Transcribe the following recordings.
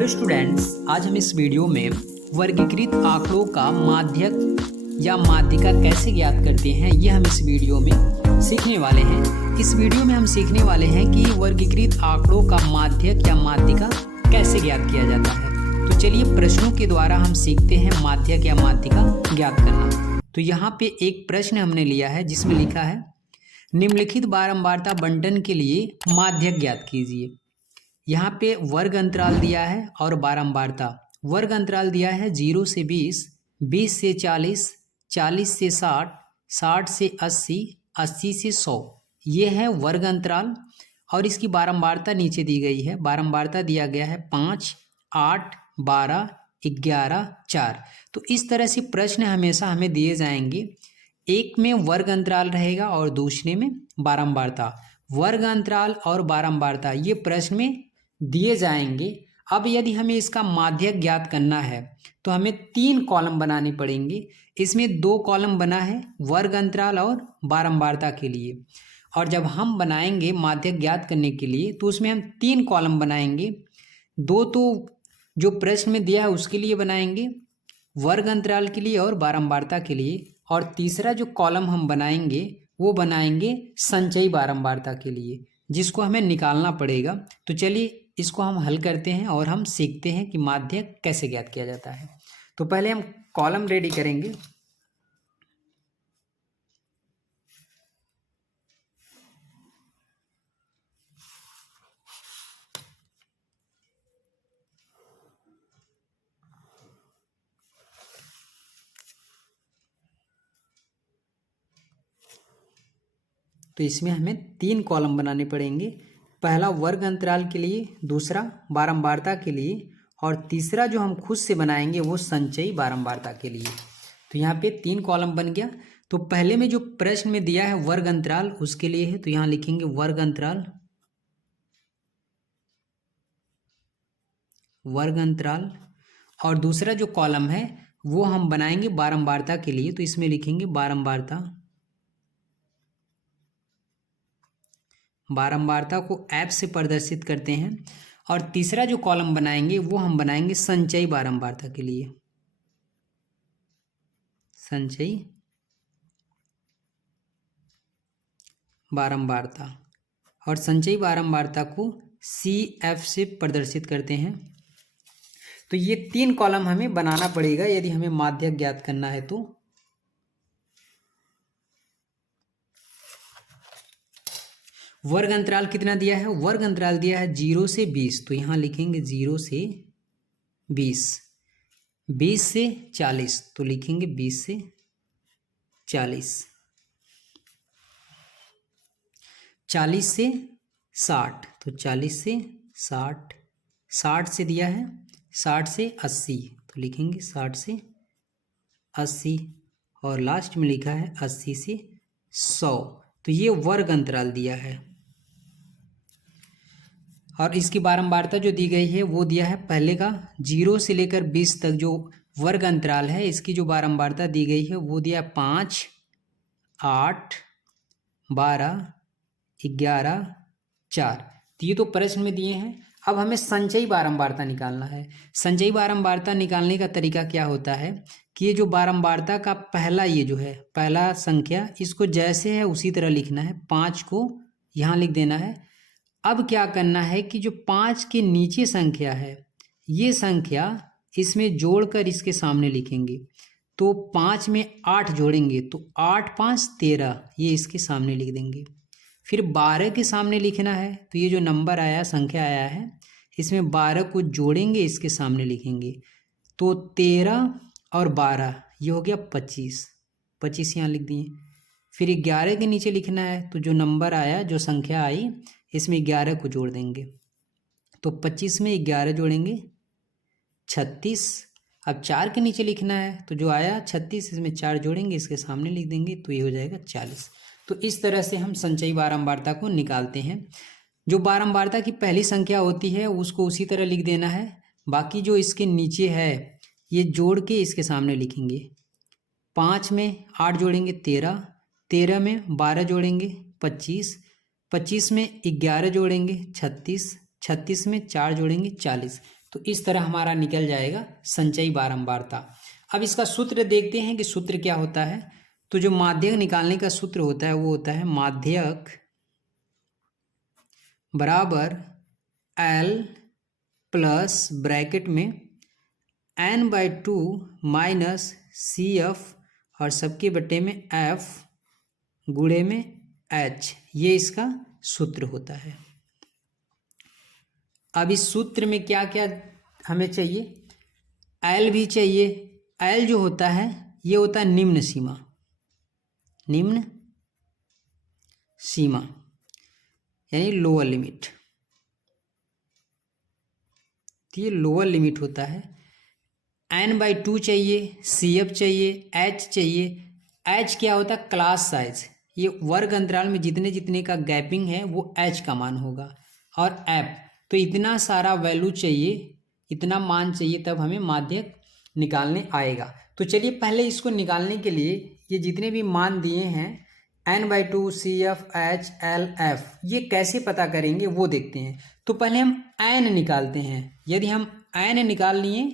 Hello students, आज हम इस वीडियो में वर्गीकृत आंकड़ों का माध्यक या माध्यिका कैसे ज्ञात करते हैं, यह हम इस वीडियो में सीखने वाले हैं। इस वीडियो में हम सीखने वाले हैं कि वर्गीकृत आंकड़ों का माध्यक या माध्यिका कैसे ज्ञात किया जाता है। तो चलिए प्रश्नों के द्वारा हम सीखते हैं माध्यक या माध्यिका ज्ञात करना। तो यहाँ पे एक प्रश्न हमने लिया है जिसमें लिखा है निम्नलिखित बारंबारता बंटन के लिए माध्यक ज्ञात कीजिए। यहाँ पे वर्ग अंतराल दिया है और बारंबारता। वर्ग अंतराल दिया है 0 से 20, 20 से 40, 40 से 60, 60 से 80, 80 से 100। ये है वर्ग अंतराल और इसकी बारंबारता नीचे दी गई है। बारंबारता दिया गया है 5, 8, 12, 11, 4। तो इस तरह से प्रश्न हमेशा हमें दिए जाएंगे। एक में वर्ग अंतराल रहेगा और दूसरे में बारंबारता। वर्ग अंतराल और बारंबारता ये प्रश्न में दिए जाएंगे। अब यदि हमें इसका माध्यक ज्ञात करना है तो हमें 3 कॉलम बनाने पड़ेंगे। इसमें 2 कॉलम बना है वर्ग अंतराल और बारंबारता के लिए, और जब हम बनाएंगे माध्यक ज्ञात करने के लिए तो उसमें हम 3 कॉलम बनाएंगे। 2 तो जो प्रश्न में दिया है उसके लिए बनाएंगे, वर्ग अंतराल के लिए और बारंबारता के लिए, और तीसरा जो कॉलम हम बनाएंगे वो बनाएंगे संचयी बारंबारता के लिए, जिसको हमें निकालना पड़ेगा। तो चलिए इसको हम हल करते हैं और हम सीखते हैं कि माध्यक कैसे ज्ञात किया जाता है। तो पहले हम कॉलम रेडी करेंगे। तो इसमें हमें 3 कॉलम बनाने पड़ेंगे। पहला वर्ग अंतराल के लिए, दूसरा बारंबारता के लिए, और तीसरा जो हम खुद से बनाएंगे वो संचयी बारंबारता के लिए। तो यहाँ पे 3 कॉलम बन गया। तो पहले में जो प्रश्न में दिया है वर्ग अंतराल उसके लिए है, तो यहाँ लिखेंगे वर्ग अंतराल, वर्ग अंतराल। और दूसरा जो कॉलम है वो हम बनाएंगे बारंबारता के लिए, तो इसमें लिखेंगे बारंबारता। बारंबारता को ऐप से प्रदर्शित करते हैं। और तीसरा जो कॉलम बनाएंगे वो हम बनाएंगे संचयी बारंबारता के लिए, संचयी बारंबारता। और संचयी बारंबारता को CF से प्रदर्शित करते हैं। तो ये 3 कॉलम हमें बनाना पड़ेगा यदि हमें माध्यक ज्ञात करना है। तो वर्ग अंतराल कितना दिया है? वर्ग अंतराल दिया है 0 से 20, तो यहाँ लिखेंगे 0 से 20। 20 से 40 तो लिखेंगे 20 से 40। 40 से 60 तो 40 से 60। 60 से दिया है 60 से 80 तो लिखेंगे 60 से 80। और लास्ट में लिखा है 80 से 100। तो ये वर्ग अंतराल दिया है। और इसकी बारंबारता जो दी गई है वो दिया है पहले का 0 से लेकर 20 तक जो वर्ग अंतराल है, इसकी जो बारंबारता दी गई है वो दिया 5, 8, 12, 11, 4। तो ये तो प्रश्न में दिए हैं। अब हमें संचयी बारंबारता निकालना है। संचयी बारंबारता निकालने का तरीका क्या होता है कि ये जो बारंबारता का पहला, ये जो है पहला संख्या, इसको जैसे है उसी तरह लिखना है। 5 को यहाँ लिख देना है। अब क्या करना है कि जो 5 के नीचे संख्या है ये संख्या इसमें जोड़कर इसके सामने लिखेंगे। तो 5 में 8 जोड़ेंगे तो 8, 5, 13, ये इसके सामने लिख देंगे। फिर 12 के सामने लिखना है, तो ये जो नंबर आया, संख्या आया है, इसमें 12 को जोड़ेंगे, इसके सामने लिखेंगे। तो 13 और 12 ये हो गया 25। 25 यहाँ लिख दिए। फिर 11 के नीचे लिखना है, तो जो नंबर आया, जो संख्या आई, इसमें 11 को जोड़ देंगे। तो 25 में 11 जोड़ेंगे 36। अब 4 के नीचे लिखना है, तो जो आया 36, इसमें 4 जोड़ेंगे, इसके सामने लिख देंगे, तो ये हो जाएगा 40। तो इस तरह से हम संचयी बारंबारता को निकालते हैं। जो बारंबारता की पहली संख्या होती है उसको उसी तरह लिख देना है। बाकी जो इसके नीचे है ये जोड़ के इसके सामने लिखेंगे। 5 में 8 जोड़ेंगे 13, 13 में 12 जोड़ेंगे 25, 25 में 11 जोड़ेंगे 36, 36 में 4 जोड़ेंगे 40। तो इस तरह हमारा निकल जाएगा संचयी बारंबारता। अब इसका सूत्र देखते हैं कि सूत्र क्या होता है। तो जो माध्यक निकालने का सूत्र होता है वो होता है माध्यक बराबर L प्लस ब्रैकेट में n/2 माइनस CF और सबके बटे में F गुणे में H, ये इसका सूत्र होता है। अब इस सूत्र में क्या क्या हमें चाहिए, L भी चाहिए। L जो होता है ये होता है निम्न सीमा, निम्न सीमा यानी लोअर लिमिट, तो ये लोअर लिमिट होता है। n/2 चाहिए, CF चाहिए, H चाहिए। H क्या होता है, क्लास साइज, ये वर्ग अंतराल में जितने जितने का गैपिंग है वो H का मान होगा। और F, तो इतना सारा वैल्यू चाहिए, इतना मान चाहिए तब हमें माध्यक निकालने आएगा। तो चलिए पहले इसको निकालने के लिए ये जितने भी मान दिए हैं n/2 CF H L F, ये कैसे पता करेंगे वो देखते हैं। तो पहले हम n निकालते हैं। यदि हम n निकाल लिए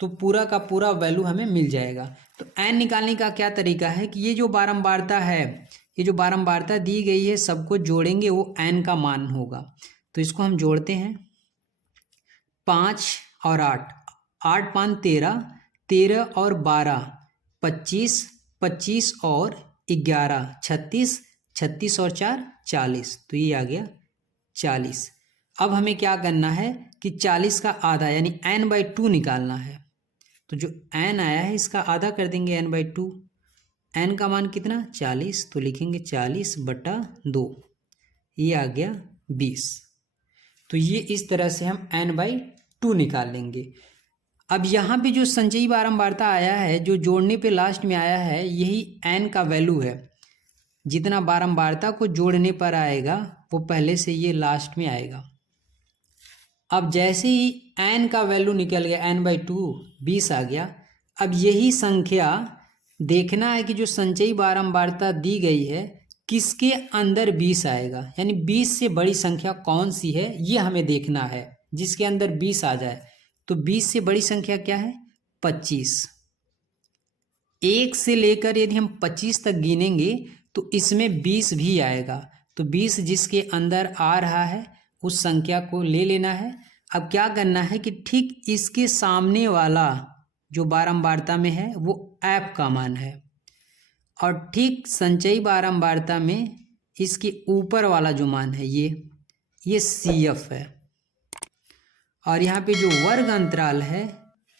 तो पूरा का पूरा वैल्यू हमें मिल जाएगा। तो n निकालने का क्या तरीका है कि ये जो बारंबारता है, ये जो बारंबारता दी गई है सबको जोड़ेंगे वो n का मान होगा। तो इसको हम जोड़ते हैं, 5 और 8, 8 5 13, 13 और 12 25, 25 और 11 36, 36 और 4 40, तो ये आ गया 40। अब हमें क्या करना है कि 40 का आधा यानी n/2 निकालना है। तो जो n आया है इसका आधा कर देंगे n/2। n का मान कितना, 40, तो लिखेंगे 40/2, ये आ गया 20। तो ये इस तरह से हम n/2 निकाल लेंगे। अब यहाँ पे जो संचयी बारंबारता आया है, जो जोड़ने पे लास्ट में आया है, यही n का वैल्यू है। जितना बारंबारता को जोड़ने पर आएगा वो पहले से ये लास्ट में आएगा। अब जैसे ही n का वैल्यू निकल गया, n/2 20 आ गया। अब यही संख्या देखना है कि जो संचयी बारंबारता दी गई है किसके अंदर 20 आएगा, यानी 20 से बड़ी संख्या कौन सी है ये हमें देखना है। जिसके अंदर 20 आ जाए, तो 20 से बड़ी संख्या क्या है, 25। 1 से लेकर यदि हम 25 तक गिनेंगे तो इसमें 20 भी आएगा। तो 20 जिसके अंदर आ रहा है उस संख्या को ले लेना है। अब क्या करना है कि ठीक इसके सामने वाला जो बारंबारता में है वो F का मान है, और ठीक संचयी बारंबारता में इसके ऊपर वाला जो मान है ये CF है। और यहाँ पे जो वर्ग अंतराल है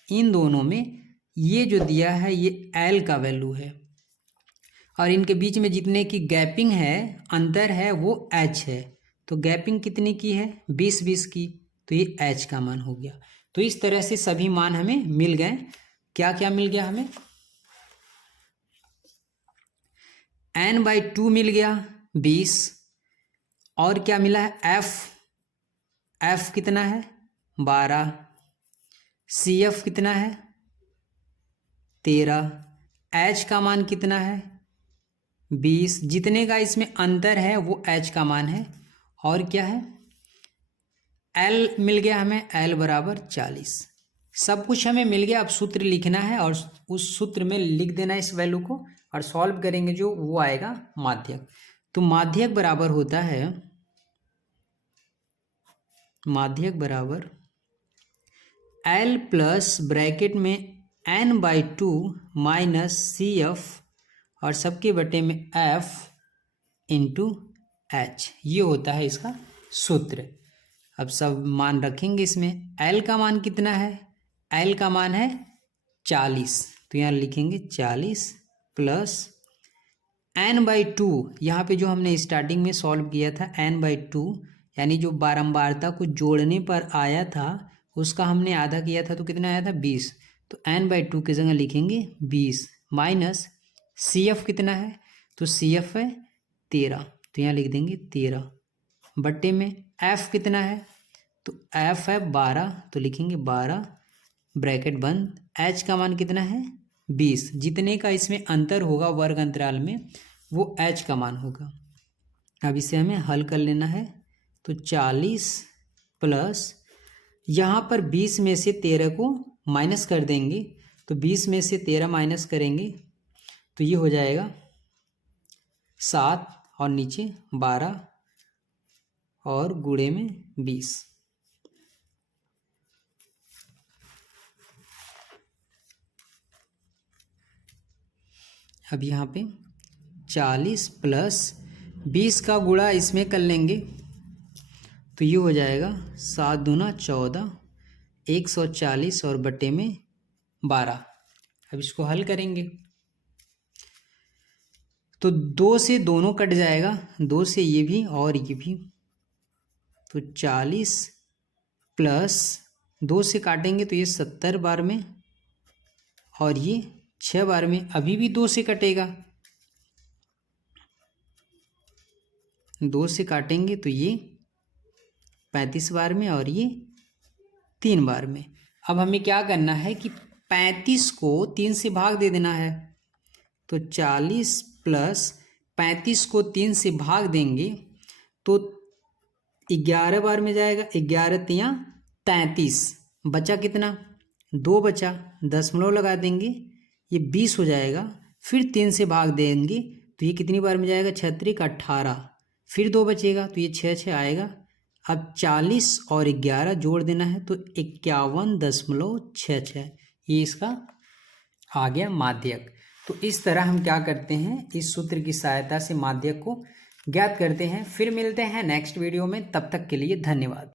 इन दोनों में ये जो दिया है ये L का वैल्यू है, और इनके बीच में जितने की गैपिंग है, अंतर है, वो H है। तो गैपिंग कितने की है, 20-20 की, तो ये H का मान हो गया। तो इस तरह से सभी मान हमें मिल गए। क्या क्या मिल गया हमें, n/2 मिल गया 20, और क्या मिला है F कितना है 12, CF कितना है 13, H का मान कितना है 20, जितने का इसमें अंतर है वो H का मान है। और क्या है, L मिल गया हमें, L बराबर 40। सब कुछ हमें मिल गया। अब सूत्र लिखना है और उस सूत्र में लिख देना इस वैल्यू को, और सॉल्व करेंगे जो वो आएगा माध्यक। तो माध्यक बराबर होता है, माध्यक बराबर L प्लस ब्रैकेट में n/2 माइनस CF और सबके बटे में F इंटू H, ये होता है इसका सूत्र। अब सब मान रखेंगे इसमें। L का मान कितना है, L का मान है 40, तो यहाँ लिखेंगे 40 प्लस n/2, यहाँ पे जो हमने स्टार्टिंग में सॉल्व किया था n/2, यानी जो बारंबारता को जोड़ने पर आया था उसका हमने आधा किया था, तो कितना आया था 20, तो n/2 की जगह लिखेंगे 20 माइनस CF कितना है, तो CF है 13, तो यहाँ लिख देंगे 13 बट्टे में F कितना है, तो F है 12, तो लिखेंगे 12 ब्रैकेट बंद। H का मान कितना है 20, जितने का इसमें अंतर होगा वर्ग अंतराल में वो H का मान होगा। अब इसे हमें हल कर लेना है। तो 40 प्लस यहाँ पर 20 में से 13 को माइनस कर देंगे, तो 20 में से 13 माइनस करेंगे तो ये हो जाएगा 7 और नीचे 12 और गुणे में 20। अब यहाँ पे 40 प्लस 20 का गुणा इसमें कर लेंगे तो ये हो जाएगा 7 दूना 14, 140 और बटे में 12। अब इसको हल करेंगे तो 2 से दोनों कट जाएगा, 2 से ये भी और ये भी, तो 40 प्लस 2 से काटेंगे तो ये 70 बार में और ये 6 बार में, अभी भी 2 से कटेगा, 2 से काटेंगे तो ये 35 बार में और ये 3 बार में। अब हमें क्या करना है कि 35 को 3 से भाग दे देना है, तो 40 प्लस 35 को 3 से भाग देंगे तो 11 बार में जाएगा, 11 तियाँ 33, बचा कितना 2 बचा, दशमलव लगा देंगे ये 20 हो जाएगा, फिर 3 से भाग देंगे तो ये कितनी बार में जाएगा 6 त्रिक 18, फिर 2 बचेगा तो ये 6 आएगा। अब 40 और 11 जोड़ देना है तो 51.66, ये इसका आ गया माध्यक। तो इस तरह हम क्या करते हैं, इस सूत्र की सहायता से माध्यक को ज्ञात करते हैं। फिर मिलते हैं नेक्स्ट वीडियो में, तब तक के लिए धन्यवाद।